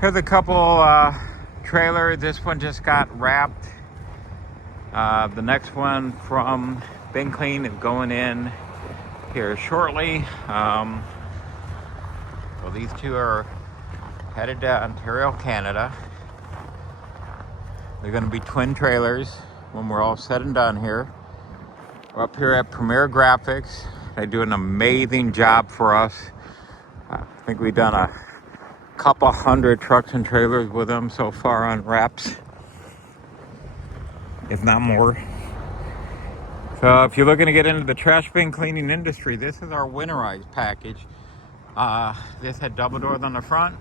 Here's a couple trailers. This one just got wrapped. The next one from Bin Clean is going in here shortly. Well, these two are headed to Ontario, Canada. They're going to be twin trailers when we're all said and done here. We're up here at Premier Graphics. They do an amazing job for us. I think we've done a couple hundred trucks and trailers with them so far on wraps, if not more. So if you're looking to get into the trash bin cleaning industry, this is our winterized package. This had double doors on the front,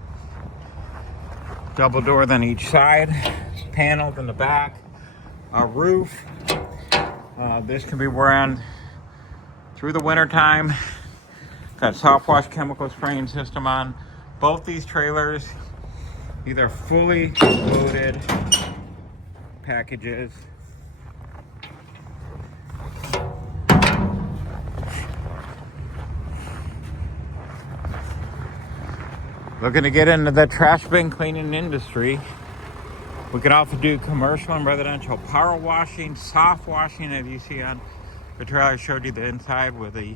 double doors on each side, panels in the back, a roof. This can be worn through the winter time. Got soft wash chemical spraying system on both these trailers. These are fully loaded packages. Looking to get into the trash bin cleaning industry. We can also do commercial and residential power washing, soft washing, as you see on the trailer. I showed you the inside with the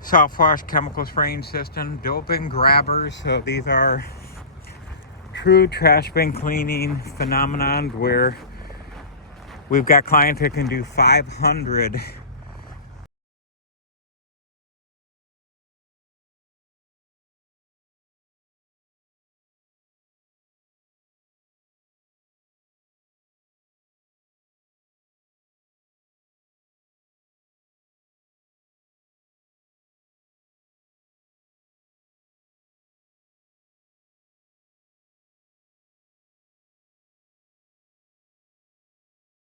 soft wash chemical spraying system, doping grabbers. So these are true trash bin cleaning phenomenons where we've got clients that can do 500